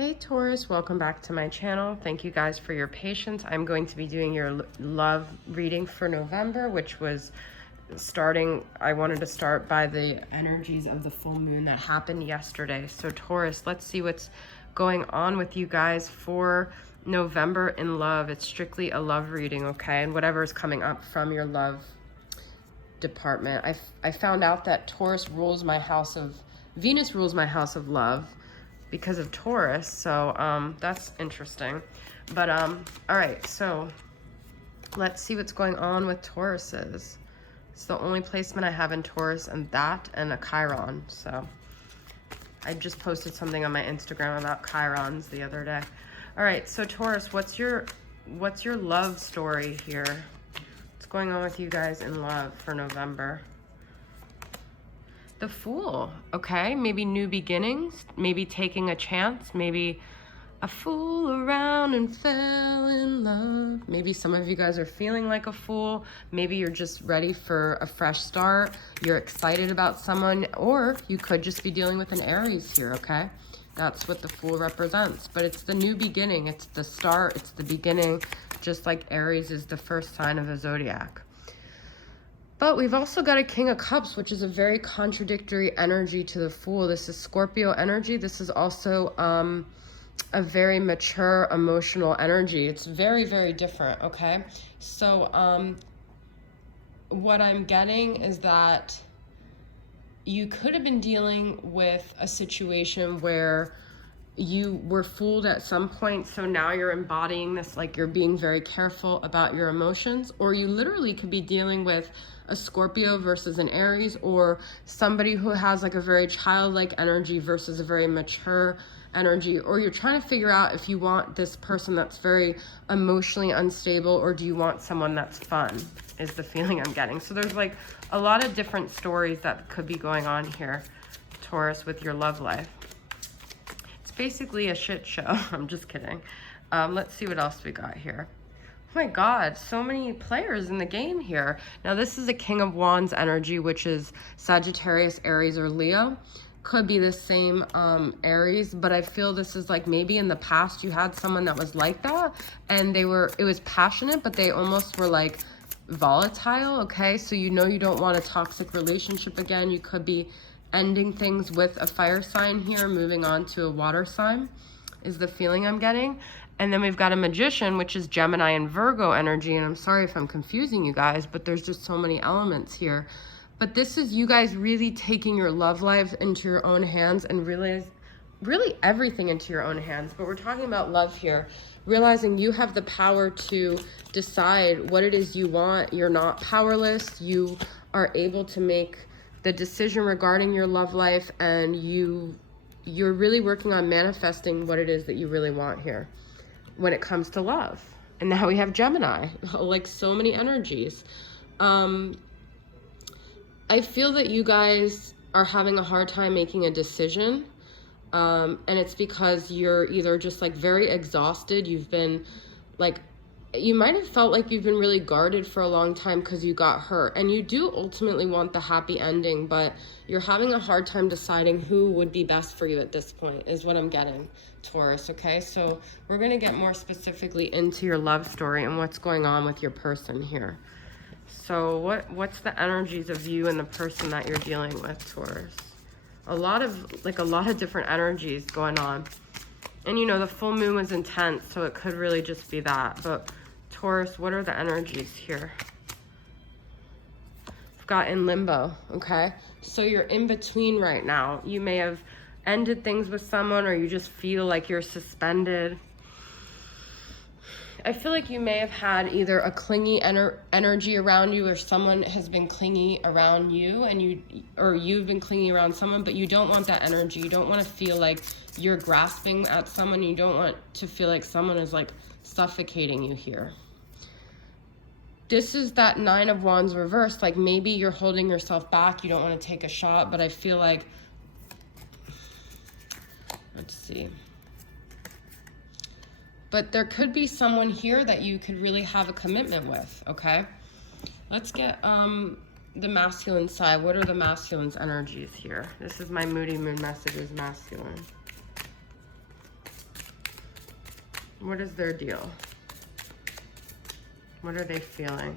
Hey Taurus, welcome back to my channel. Thank you guys for your patience. I'm going to be doing your love reading for November, which was I wanted to start by the energies of the full moon that happened yesterday. So Taurus, let's see what's going on with you guys for November in love. It's strictly a love reading, okay? And whatever is coming up from your love department. I found out that Venus rules my house of love because of Taurus, so that's interesting. But all right, so let's see what's going on with Tauruses. It's the only placement I have in Taurus, and a Chiron. So I just posted something on my Instagram about Chirons the other day. All right, so Taurus, what's your love story here? What's going on with you guys in love for November? The Fool, okay? Maybe new beginnings, maybe taking a chance, maybe a fool around and fell in love. Maybe some of you guys are feeling like a fool. Maybe you're just ready for a fresh start. You're excited about someone, or you could just be dealing with an Aries here, okay? That's what the Fool represents. But it's the new beginning. It's the start. It's the beginning, just like Aries is the first sign of the zodiac. But we've also got a King of Cups, which is a very contradictory energy to the Fool. This is Scorpio energy. This is also a very mature emotional energy. It's very, very different, okay? So what I'm getting is that you could have been dealing with a situation where you were fooled at some point, so now you're embodying this, like you're being very careful about your emotions, or you literally could be dealing with a Scorpio versus an Aries, or somebody who has like a very childlike energy versus a very mature energy, or you're trying to figure out if you want this person that's very emotionally unstable, or do you want someone that's fun, is the feeling I'm getting. So there's like a lot of different stories that could be going on here, Taurus, with your love life. It's basically a shit show. I'm just kidding. Let's see what else we got here. Oh my God, so many players in the game here. Now this is a King of Wands energy, which is Sagittarius, Aries, or Leo. Could be the same Aries, but I feel this is like maybe in the past you had someone that was like that, and it was passionate, but they almost were like volatile, okay? So you know you don't want a toxic relationship again. You could be ending things with a fire sign here, moving on to a water sign, is the feeling I'm getting. And then we've got a Magician, which is Gemini and Virgo energy. And I'm sorry if I'm confusing you guys, but there's just so many elements here. But this is you guys really taking your love lives into your own hands and really everything into your own hands. But we're talking about love here. Realizing you have the power to decide what it is you want. You're not powerless. You are able to make the decision regarding your love life, and you're really working on manifesting what it is that you really want here when it comes to love. And now we have Gemini, like so many energies. I feel that you guys are having a hard time making a decision, and it's because you're either just like very exhausted. You've been like, you might have felt like you've been really guarded for a long time because you got hurt, and you do ultimately want the happy ending, but you're having a hard time deciding who would be best for you at this point, is what I'm getting, Taurus, okay? So we're going to get more specifically into your love story and what's going on with your person here. So what's the energies of you and the person that you're dealing with, Taurus? A lot of different energies going on. And you know, the full moon was intense, so it could really just be that. But Taurus, what are the energies here? I've got in limbo, okay? So you're in between right now. You may have ended things with someone, or you just feel like you're suspended. I feel like you may have had either a clingy energy around you, or someone has been clingy around you, and you've been clingy around someone, but you don't want that energy. You don't want to feel like you're grasping at someone. You don't want to feel like someone is like suffocating you here. This is that Nine of Wands reversed. Like maybe you're holding yourself back. You don't want to take a shot, but I feel like, let's see. But there could be someone here that you could really have a commitment with, okay? Let's get the masculine side. What are the masculine's energies here? This is my Moody Moon messages, masculine. What is their deal? What are they feeling?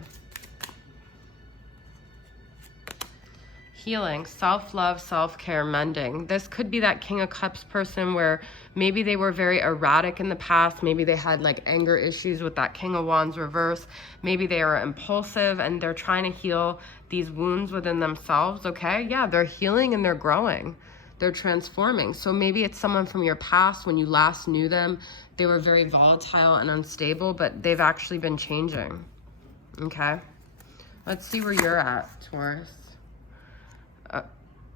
Healing, self-love, self-care, mending. This could be that King of Cups person where maybe they were very erratic in the past. Maybe they had like anger issues with that King of Wands reverse. Maybe they are impulsive and they're trying to heal these wounds within themselves, okay? Yeah, they're healing and they're growing. They're transforming. So maybe it's someone from your past when you last knew them. They were very volatile and unstable, but they've actually been changing, okay? Let's see where you're at, Taurus.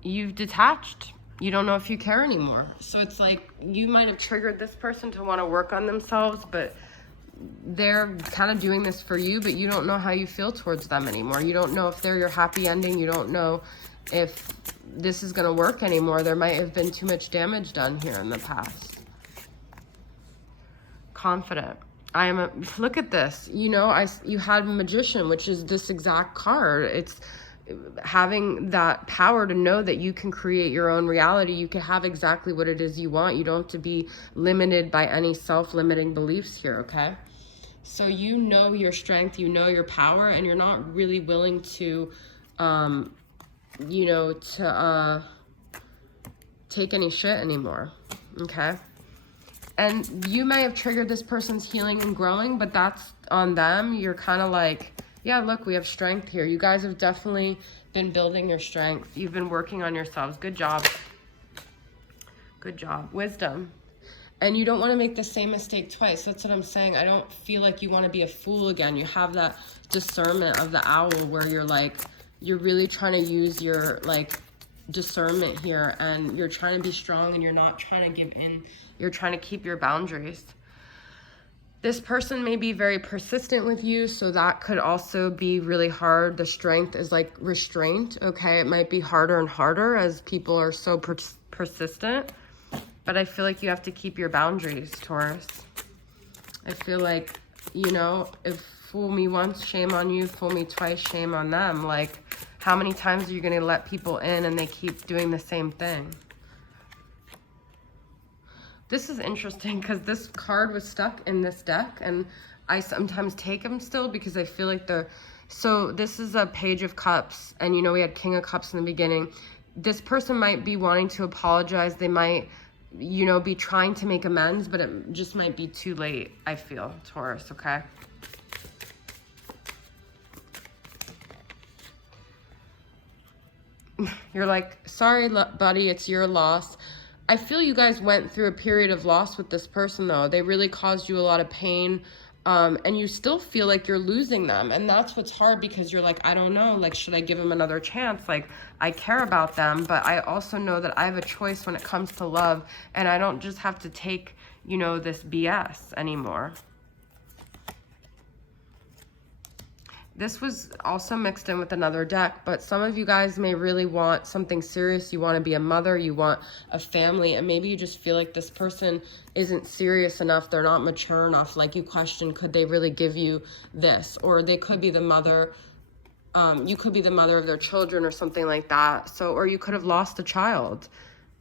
You've detached. You don't know if you care anymore. So it's like you might have triggered this person to want to work on themselves, but they're kind of doing this for you, but you don't know how you feel towards them anymore. You don't know if they're your happy ending. You don't know if this is going to work anymore. There might have been too much damage done here in the past. Confident. Look at this. You know, you had Magician, which is this exact card. It's having that power to know that you can create your own reality. You can have exactly what it is you want. You don't have to be limited by any self-limiting beliefs here, okay? So you know your strength, you know your power, and you're not really willing to, you know, take any shit anymore, okay? And you may have triggered this person's healing and growing, but that's on them. You're kind of like, yeah, look, we have strength here. You guys have definitely been building your strength. You've been working on yourselves. Good job. Good job. Wisdom. And you don't want to make the same mistake twice. That's what I'm saying. I don't feel like you want to be a fool again. You have that discernment of the owl where you're like, you're really trying to use your like discernment here, and you're trying to be strong and you're not trying to give in. You're trying to keep your boundaries. This person may be very persistent with you, so that could also be really hard. The strength is like restraint, okay? It might be harder and harder as people are so persistent, but I feel like you have to keep your boundaries, Taurus. I feel like, you know, if fool me once, shame on you, fool me twice, shame on them. Like, how many times are you going to let people in and they keep doing the same thing? This is interesting because this card was stuck in this deck, and I sometimes take them still because I feel like so this is a Page of Cups, and you know we had King of Cups in the beginning. This person might be wanting to apologize. They might, you know, be trying to make amends, but it just might be too late, I feel, Taurus, okay? You're like, sorry, buddy, it's your loss. I feel you guys went through a period of loss with this person, though. They really caused you a lot of pain, and you still feel like you're losing them. And that's what's hard, because you're like, I don't know, like, should I give them another chance? Like, I care about them, but I also know that I have a choice when it comes to love, and I don't just have to take, you know, this BS anymore. This was also mixed in with another deck, but some of you guys may really want something serious. You want to be a mother, you want a family, and maybe you just feel like this person isn't serious enough. They're not mature enough. Like, you question, could they really give you this? Or they could be the mother, you could be the mother of their children or something like that. So, or you could have lost a child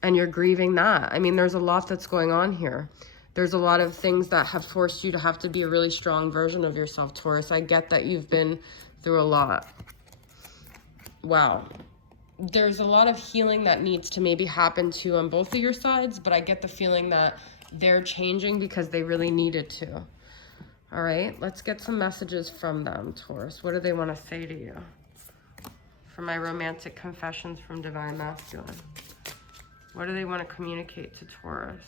and you're grieving that. I mean, there's a lot that's going on here. There's a lot of things that have forced you to have to be a really strong version of yourself, Taurus. I get that you've been through a lot. Wow. There's a lot of healing that needs to maybe happen too on both of your sides, but I get the feeling that they're changing because they really needed to. All right, let's get some messages from them, Taurus. What do they want to say to you? For my romantic confessions from Divine Masculine. What do they want to communicate to Taurus?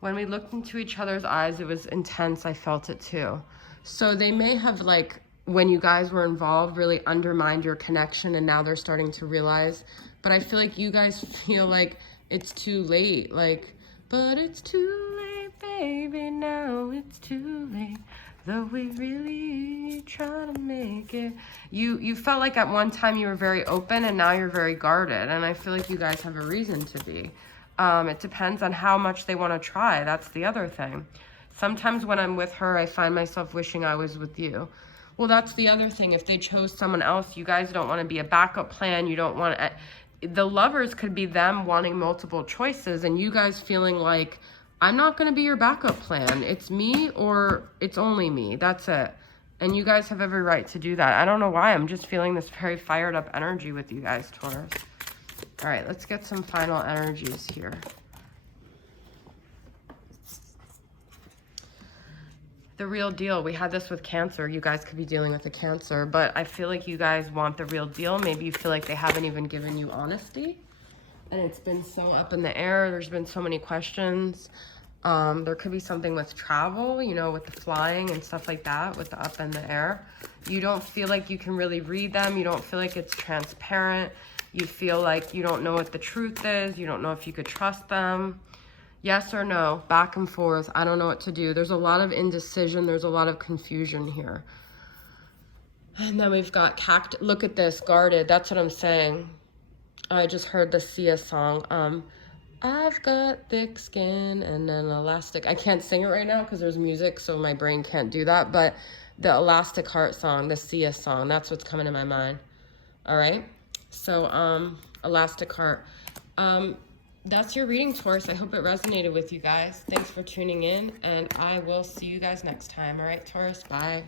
When we looked into each other's eyes, it was intense. I felt it too. So they may have, like, when you guys were involved, really undermined your connection, and now they're starting to realize. But I feel like you guys feel like it's too late. Like, but it's too late, baby, now it's too late. Though we really try to make it. You felt like at one time you were very open, and now you're very guarded. And I feel like you guys have a reason to be. It depends on how much they want to try. That's the other thing. Sometimes when I'm with her, I find myself wishing I was with you. Well, that's the other thing. If they chose someone else, you guys don't want to be a backup plan. You don't want the Lovers could be them wanting multiple choices and you guys feeling like, I'm not going to be your backup plan. It's me or it's only me. That's it. And you guys have every right to do that. I don't know why. I'm just feeling this very fired up energy with you guys, Taurus. All right, let's get some final energies here. The real deal. We had this with Cancer. You guys could be dealing with a Cancer, but I feel like you guys want the real deal. Maybe you feel like they haven't even given you honesty, and it's been so up in the air. There's been so many questions. There could be something with travel, you know, with the flying and stuff like that, with the up in the air. You don't feel like you can really read them. You don't feel like it's transparent. You feel like you don't know what the truth is. You don't know if you could trust them. Yes or no, back and forth. I don't know what to do. There's a lot of indecision. There's a lot of confusion here. And then we've got look at this, guarded. That's what I'm saying. I just heard the Sia song. I've got thick skin and an elastic. I can't sing it right now because there's music, so my brain can't do that. But the Elastic Heart song, the Sia song, that's what's coming to my mind. All right. So, Elastic Heart. That's your reading, Taurus. I hope it resonated with you guys. Thanks for tuning in, and I will see you guys next time. All right, Taurus, bye.